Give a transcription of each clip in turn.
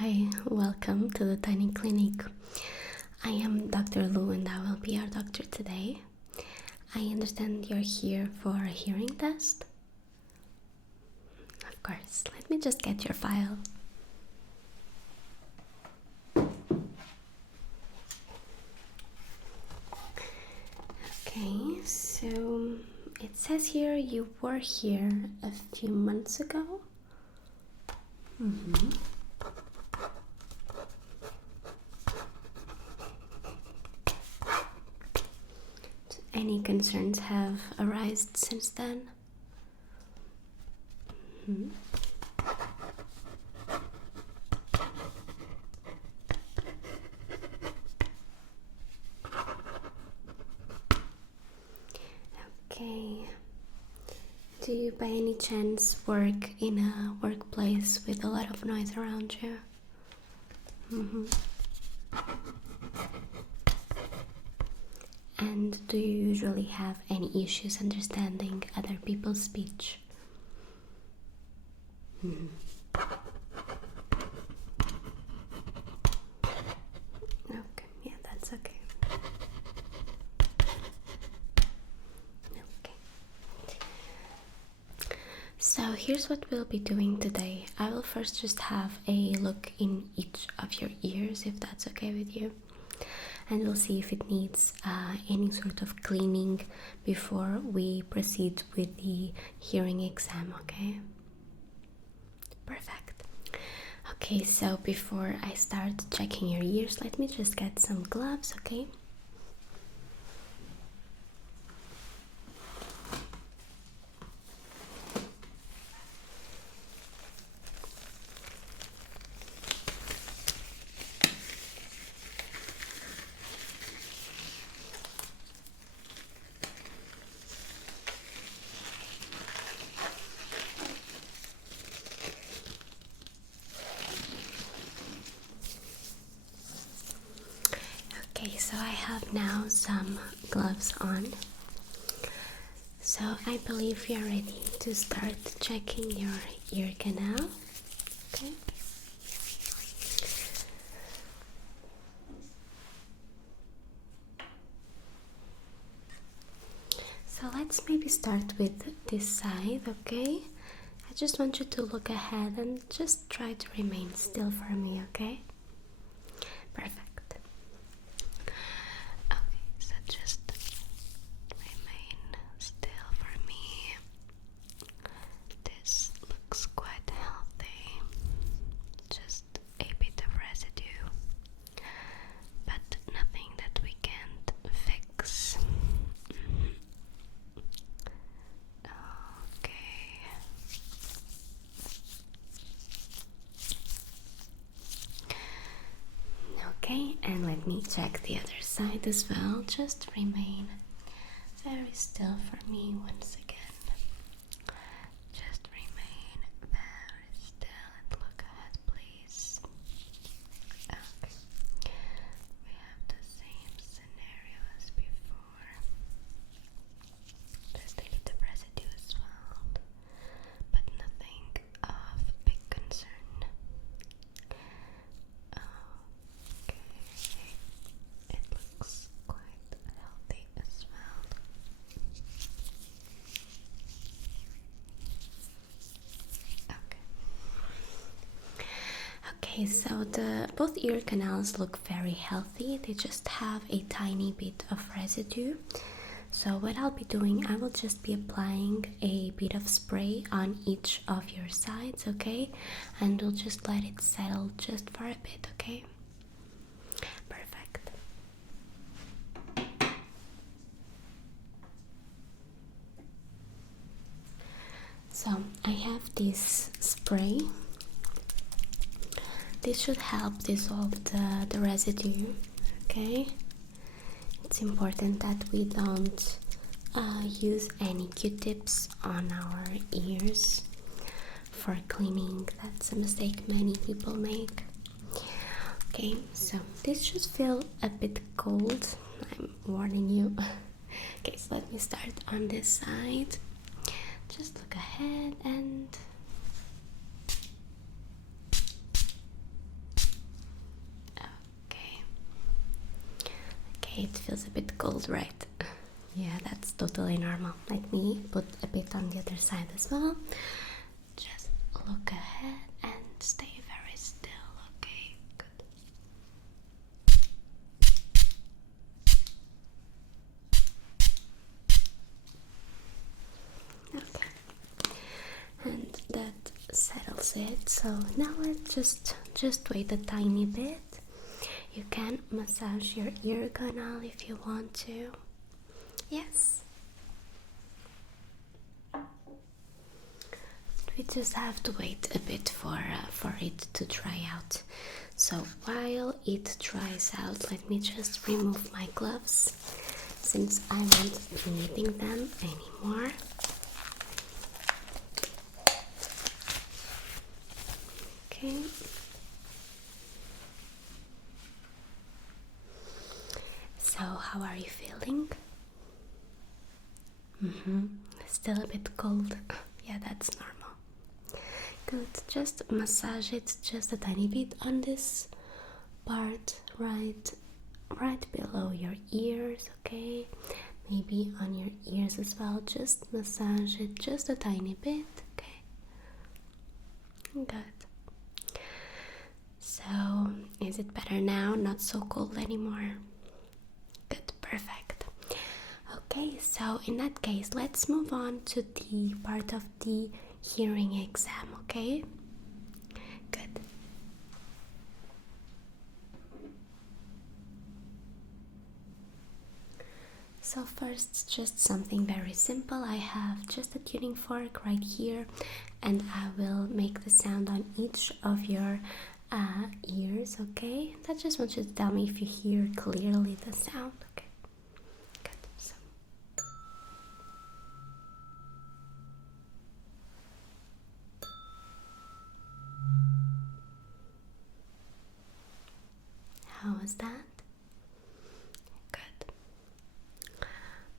Hi, welcome to the Tiny Clinic. I am Dr. Lu and I will be your doctor today. I understand you're here for a hearing test? Of course, let me just get your file. Okay, so it says here you were here a few months ago. Any concerns have arisen since then? Okay. Do you by any chance work in a workplace with a lot of noise around you? And do you usually have any issues understanding other people's speech? Okay, yeah, that's okay. Okay. So here's what we'll be doing today. I will first just have a look in each of your ears, if that's okay with you. And we'll see if it needs any sort of cleaning before we proceed with the hearing exam, okay? Perfect. Okay, so before I start checking your ears, let me just get some gloves, okay? Okay, so I have now some gloves on. So I believe we are ready to start checking your ear canal. Okay. So let's maybe start with this side, okay? I just want you to look ahead and just try to remain still for me, okay? Perfect. Okay, so just remain still for me. This looks quite healthy. Just a bit of residue, but nothing that we can't fix. Okay. Okay, and let me check the other side as well. Just remain very still for me once again. Just remain very still and look ahead, please. Okay. We have the same scenario as before. Just a little residue as well, but nothing of big concern. Okay, it looks quite healthy as well. Okay, so both ear canals look very healthy. They just have a tiny bit of residue. So what I'll be doing, I will just be applying a bit of spray on each of your sides, okay? And we'll just let it settle just for a bit, okay? Perfect. So I have this spray. This should help dissolve the residue, okay? It's important that we don't use any Q-tips on our ears for cleaning. That's a mistake many people make. Okay, so this should feel a bit cold. I'm warning you. Okay, so let me start on this side. Just look ahead and Okay, it feels a bit cold, right? Yeah, that's totally normal. Let me put a bit on the other side as well. Just look ahead and stay very still, okay? Good. Okay. And that settles it. So now let's just wait a tiny bit. You can massage your ear canal if you want to. Yes. We just have to wait a bit for it to dry out. So while it dries out, let me just remove my gloves since I won't be needing them anymore. Okay. So how are you feeling? Still a bit cold. Yeah, that's normal. Good. Just massage it just a tiny bit on this part right below your ears, okay? Maybe on your ears as well. Just massage it just a tiny bit, okay? Good. So, is it better now? Not so cold anymore? Good, perfect. Okay, so in that case, let's move on to the part of the hearing exam, okay? Good. So first, just something very simple. I have just a tuning fork right here, and I will make the sound on each of your ears, okay? I just want you to tell me if you hear clearly the sound, okay? Good. So. How was that? Good.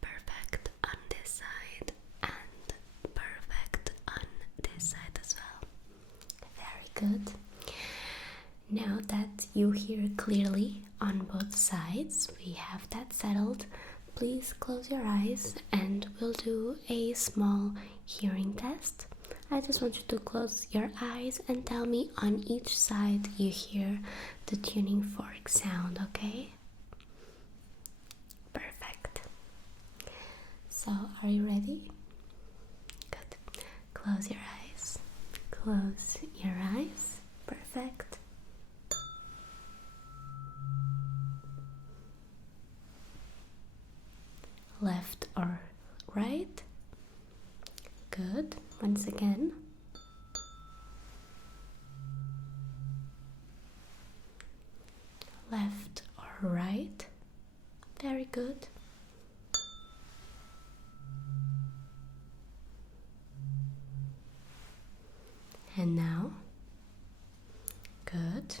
Perfect on this side and perfect on this side as well. Very good. Now that you hear clearly on both sides, we have that settled. Please close your eyes and we'll do a small hearing test. I just want you to close your eyes and tell me on each side you hear the tuning fork sound, okay? Perfect. So, are you ready? Good. Close your eyes. Close your eyes. Perfect. Left or right? Good. Once again. Left or right? Very good. And now? Good.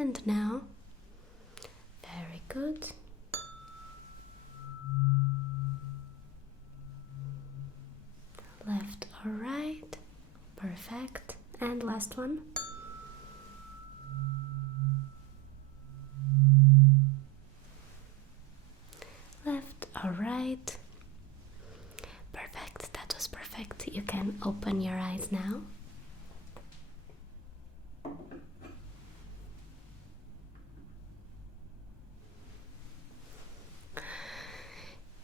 And now? Very good. Left or right? Perfect. And last one. Left or right? Perfect. That was perfect. You can open your eyes now.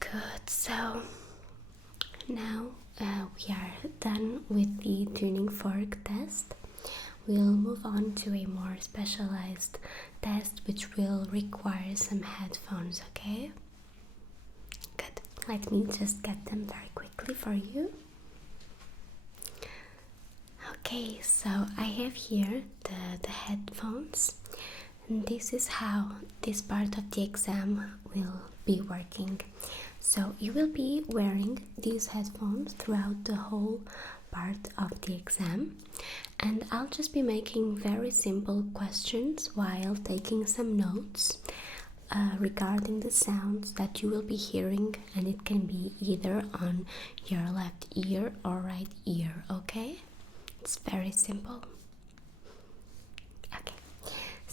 Good. So now we are done with the tuning fork test. We'll move on to a more specialized test which will require some headphones, okay? Good. Let me just get them very quickly for you. Okay, so I have here the headphones, and this is how this part of the exam will be working. So you will be wearing these headphones throughout the whole part of the exam, and I'll just be making very simple questions while taking some notes regarding the sounds that you will be hearing, and it can be either on your left ear or right ear, okay? It's very simple.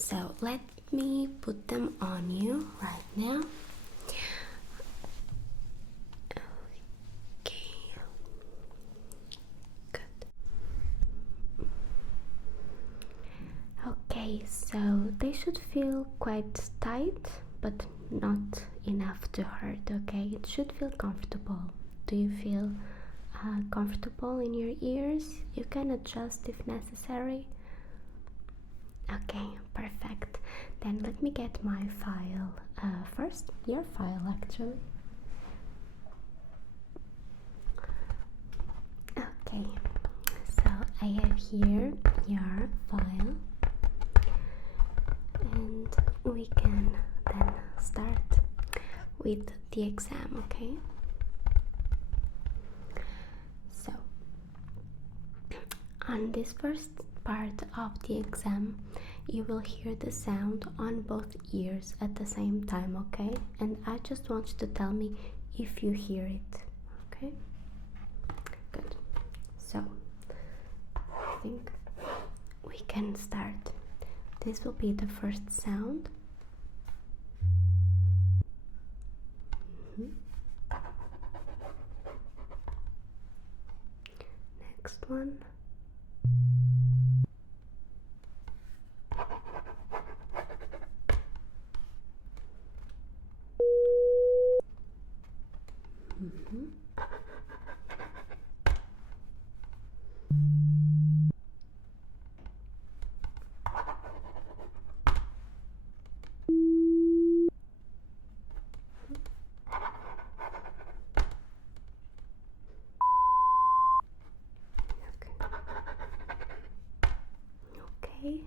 so let me put them on you right now. Okay, good. Okay, so they should feel quite tight, but not enough to hurt, okay? It should feel comfortable. Do you feel comfortable in your ears? You can adjust if necessary. Okay, perfect. Then let me get my file first, your file actually. Okay, so I have here your file, and we can then start with the exam, okay? So, on this first part of the exam, you will hear the sound on both ears at the same time, okay? And I just want you to tell me if you hear it, okay? Good. So, I think we can start. This will be the first sound. Next one. Okay,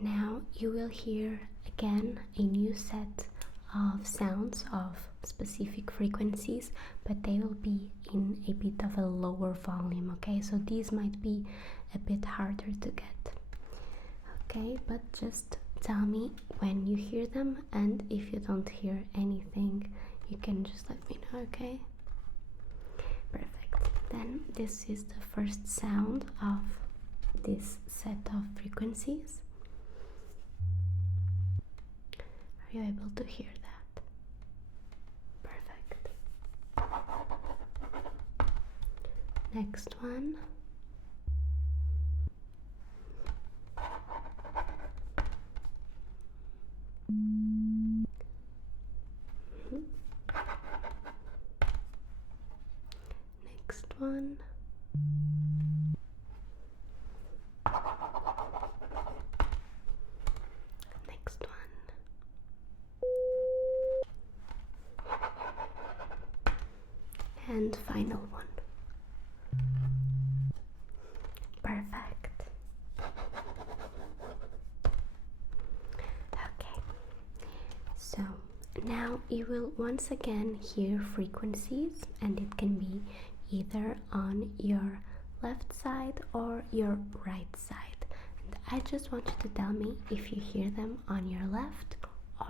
now you will hear again a new set of sounds of specific frequencies, but they will be in a bit of a lower volume, okay? So these might be a bit harder to get, okay? But just tell me when you hear them, and if you don't hear anything, you can just let me know, okay? Perfect. Then this is the first sound of this set of frequencies. Are you able to hear that? Perfect. Next one. Next one. Next one. And final one. Perfect. Okay. So now you will once again hear frequencies, and it can be either on your left side or your right side. And I just want you to tell me if you hear them on your left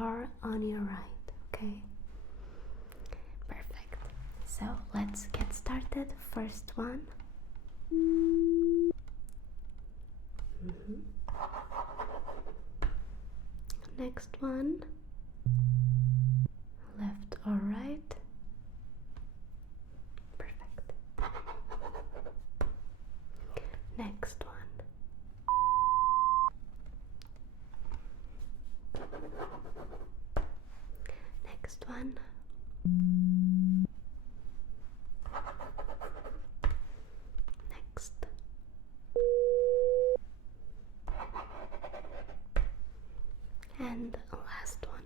or on your right, okay? Perfect. So let's get started. First one. Next one. Left or right. Perfect. Next one. Next one. Next. And the last one.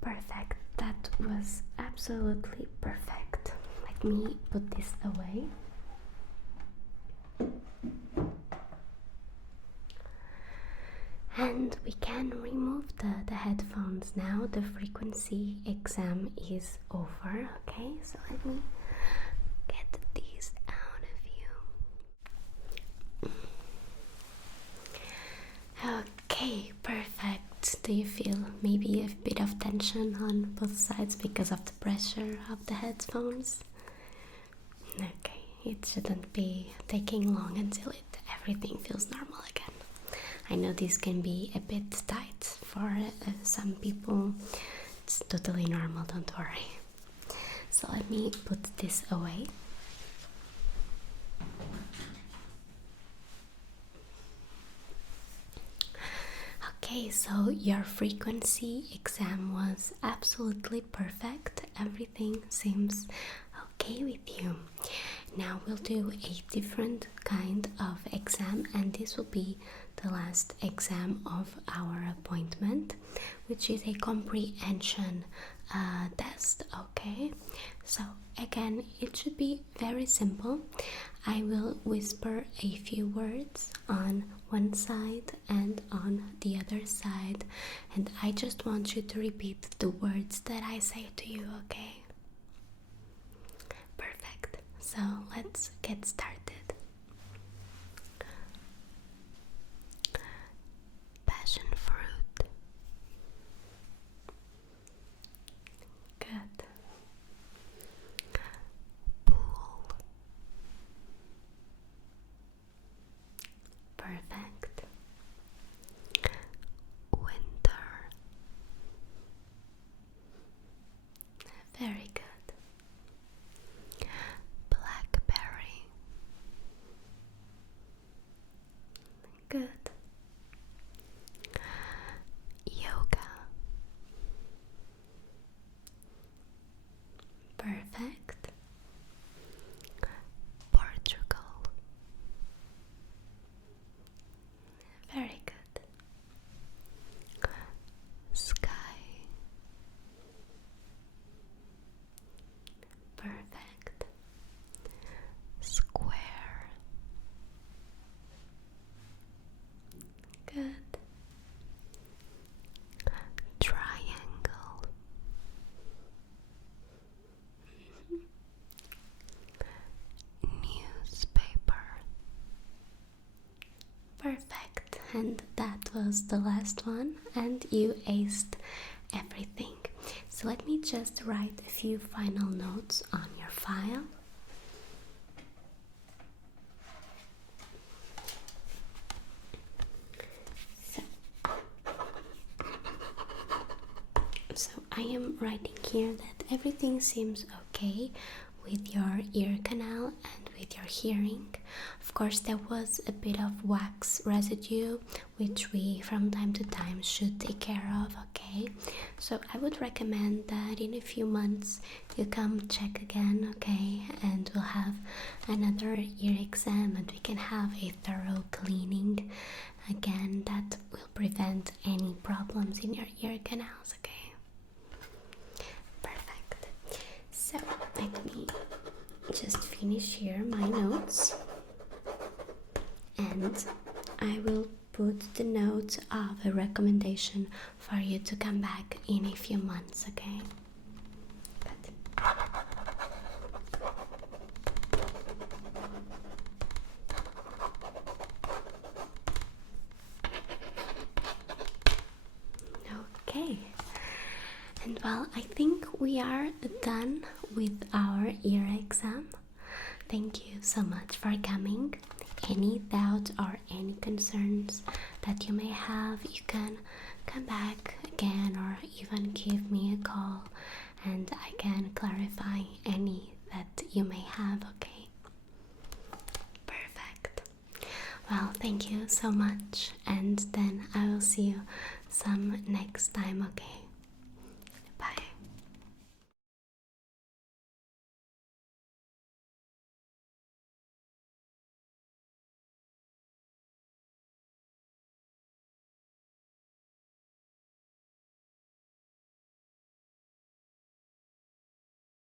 Perfect. That was absolutely perfect. Let me put this away. And we can remove the headphones now. The frequency exam is over. Okay, so let me get these out of you. Okay, perfect. Do you feel maybe a bit of tension on both sides because of the pressure of the headphones? Okay, it shouldn't be taking long until everything feels normal again. I know this can be a bit tight for some people. It's totally normal, don't worry. So let me put this away. Okay, so your frequency exam was absolutely perfect. Everything seems okay with you. Now we'll do a different kind of exam, and this will be the last exam of our appointment, which is a comprehension test. Okay, so again, it should be very simple. I will whisper a few words on one side and on the other side, and I just want you to repeat the words that I say to you. Okay, perfect. So let's get started. Passion fruit. Good. Pool. Perfect. Winter. Very good. Blackberry. Good. Yoga. Perfect. Portugal. Very good. Sky. Perfect. Square. Good. Triangle. Newspaper. Perfect. And that was the last one, and you aced everything. So let me just write a few final notes on your file. So I am writing here that everything seems okay with your ear canal and with your hearing. Of course, there was a bit of wax residue, which we from time to time should take care of, okay? So I would recommend that in a few months you come check again, okay? And we'll have another ear exam and we can have a thorough cleaning again that will prevent any problems in your ear canals, okay? Perfect. So let me just finish here my notes, and I will put the note of a recommendation for you to come back in a few months, okay? Good. Okay. And well, I think we are done with our ear exam. Thank you so much for coming. Any doubt or any concerns that you may have, you can come back again or even give me a call and I can clarify any that you may have, okay? Perfect. Well, thank you so much, and then I will see you some next time, okay?